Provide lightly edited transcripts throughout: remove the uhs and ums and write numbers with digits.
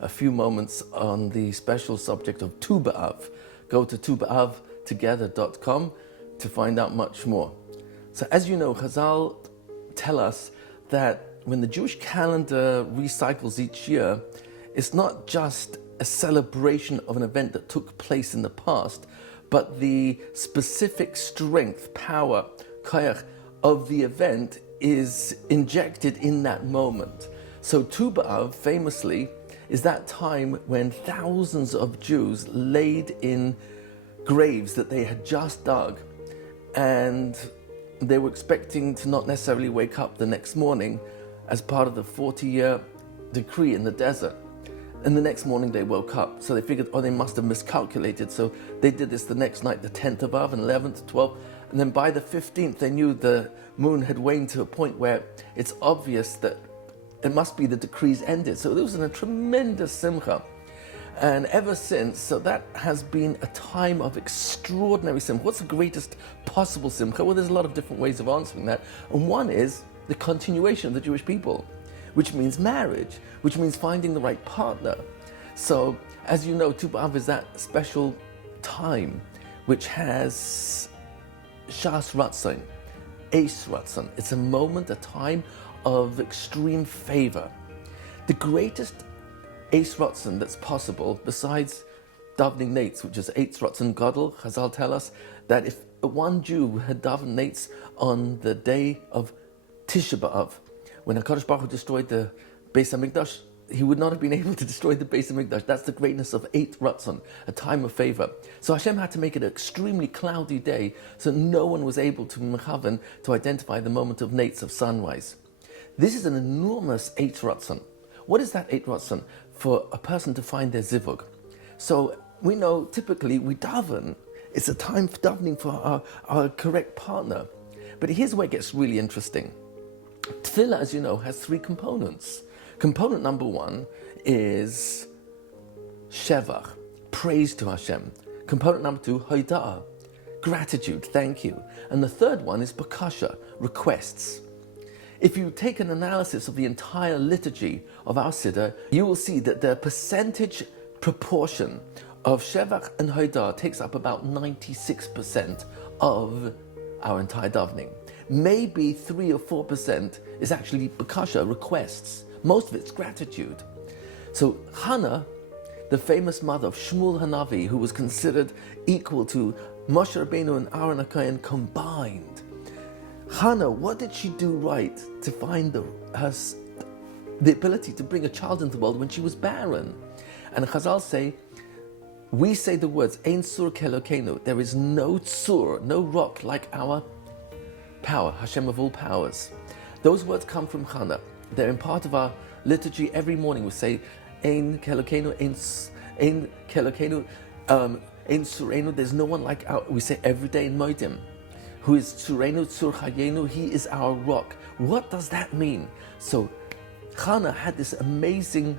a few moments on the special subject of Tu B'Av. Go to tubavtogether.com to find out much more. So as you know, Chazal tell us that when the Jewish calendar recycles each year, it's not just a celebration of an event that took place in the past, but the specific strength, power, koyach of the event is injected in that moment. So Tu B'Av, famously, is that time when thousands of Jews laid in graves that they had just dug, and they were expecting to not necessarily wake up the next morning as part of the 40-year decree in the desert. And the next morning they woke up. So they figured, oh, they must have miscalculated. So they did this the next night, the 10th of Av, and 11th, 12th. And then by the 15th, they knew the moon had waned to a point where it's obvious that it must be the decrees ended. So there was a tremendous simcha. And ever since, so that has been a time of extraordinary simcha. What's the greatest possible simcha? Well, there's a lot of different ways of answering that. And one is the continuation of the Jewish people, which means marriage, which means finding the right partner. So, as you know, Tu B'Av is that special time which has Shas Ratzon, Eis Ratzon. It's a moment, a time of extreme favor. The greatest Eis Ratzon that's possible, besides davening nates, which is Eitz Ratzon Gadol, Chazal tell us that if one Jew had davened nates on the day of Tisha B'Av, when HaKadosh Baruch Hu destroyed the Beis HaMikdash, he would not have been able to destroy the Beis HaMikdash. That's the greatness of Eitz Ratzon, a time of favor. So Hashem had to make it an extremely cloudy day, so no one was able to mechaven to identify the moment of nates of sunrise. This is an enormous Eitz Ratzon. What is that Eitz Ratzon? For a person to find their zivug. So we know typically we daven. It's a time for davening for our correct partner. But here's where it gets really interesting. Tefillah, as you know, has three components. Component number one is shevach, praise to Hashem. Component number two, hoidah, gratitude, thank you. And the third one is bakasha, requests. If you take an analysis of the entire liturgy of our Siddur, you will see that the percentage proportion of Shevach and Hodah takes up about 96% of our entire davening. Maybe 3 or 4% is actually bakasha, requests. Most of it's gratitude. So Hannah, the famous mother of Shmuel Hanavi, who was considered equal to Moshe Rabbeinu and Aaron HaKohen combined, Hannah, what did she do right to find the ability to bring a child into the world when she was barren? And Chazal say, we say the words, Ein Tzur Kelokenu, there is no tzur, no rock like our power, Hashem of all powers. Those words come from Hannah. They're in part of our liturgy. Every morning we say, Ein Kelokenu, Ein Kelokenu, Ein Tzurenu, there's no one like our, we say every day in Moedim, who is Tzurenu, Tzur Chayenu, he is our rock. What does that mean? So Hannah had this amazing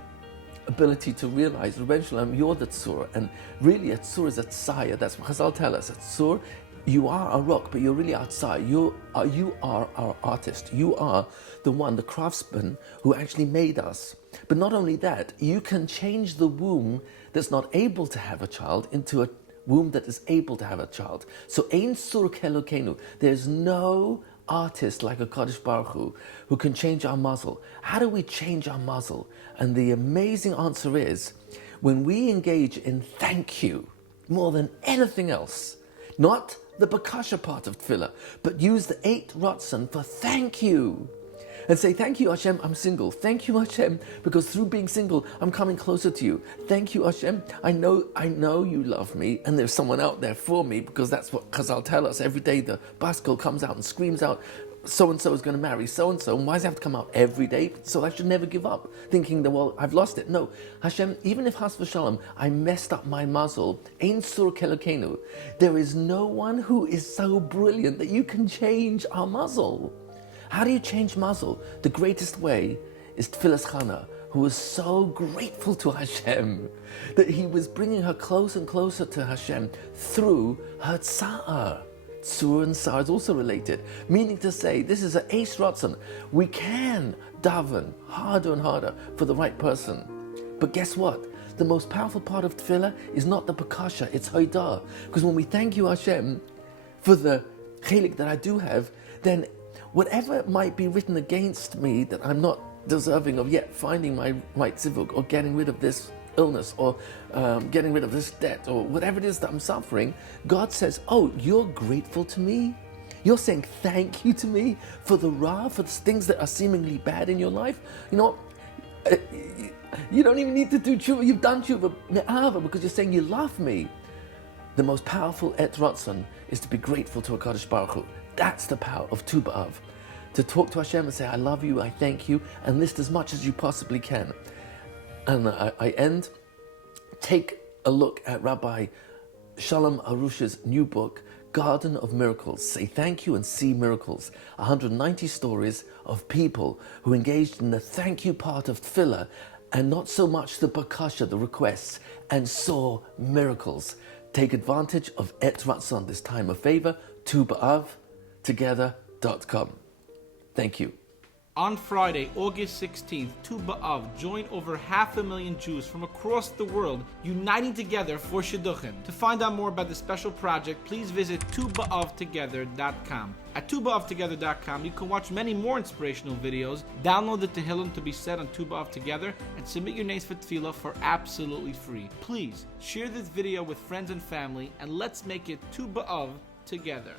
ability to realize, Rebbeinu Shalom, you're the Tzur, and really a Tzur is a Tzaya. That's what Chazal tell us. A Tzur, you are a rock, but you're really our Tzaya. You are our artist. You are the one, the craftsman who actually made us. But not only that, you can change the womb that's not able to have a child into a womb that is able to have a child. So Ein Tzur Kelokenu, there's no artist like a Kadosh Baruch who can change our muzzle. How do we change our muzzle? And the amazing answer is, when we engage in thank you more than anything else, not the bakasha part of tefillah, but use the Eitz Ratzon for thank you. And say, thank you, Hashem, I'm single. Thank you, Hashem, because through being single, I'm coming closer to you. Thank you, Hashem. I know you love me, and there's someone out there for me, because that's what Chazal tell us. Every day the Baskel comes out and screams out, so-and-so is going to marry so-and-so. And why does it have to come out every day? So I should never give up, thinking that, well, I've lost it. No, Hashem, even if Has v'Shalom, I messed up my muzzle, Ein Tzur Kelokenu, there is no one who is so brilliant that you can change our muzzle. How do you change muzzle? The greatest way is Tfilas Hannah, who was so grateful to Hashem that he was bringing her closer and closer to Hashem through her tsa'ar. Tzur and tsa'ar is also related, meaning to say this is an Eis Ratzon. We can daven harder and harder for the right person. But guess what? The most powerful part of tefillah is not the bakasha, it's hoidah. Because when we thank you, Hashem, for the chelik that I do have, then whatever might be written against me that I'm not deserving of yet finding my right zivug, or getting rid of this illness, or getting rid of this debt, or whatever it is that I'm suffering, God says, oh, you're grateful to me? You're saying thank you to me for the ra, for the things that are seemingly bad in your life? You know, you don't even need to do tshuva. You've done tshuva me'ava because you're saying you love me. The most powerful et ratzon is to be grateful to HaKadosh Baruch Hu. That's the power of Tu B'Av. To talk to Hashem and say, I love you, I thank you, and list as much as you possibly can. And I end, take a look at Rabbi Shalom Arush's new book, Garden of Miracles. Say thank you and see miracles. 190 stories of people who engaged in the thank you part of tefillah and not so much the bakasha, the requests, and saw miracles. Take advantage of Et Ratzon, this time of favor, Tu B'Av, together.com. Thank you. On Friday, August 16th, Tu B'Av joined over 500,000 Jews from across the world uniting together for Shidduchim. To find out more about this special project, please visit TuBa'avTogether.com. At TuBa'avTogether.com, you can watch many more inspirational videos, download the Tehillim to be said on Tu B'Av Together, and submit your names for Tefillah for absolutely free. Please share this video with friends and family, and let's make it Tu B'Av together.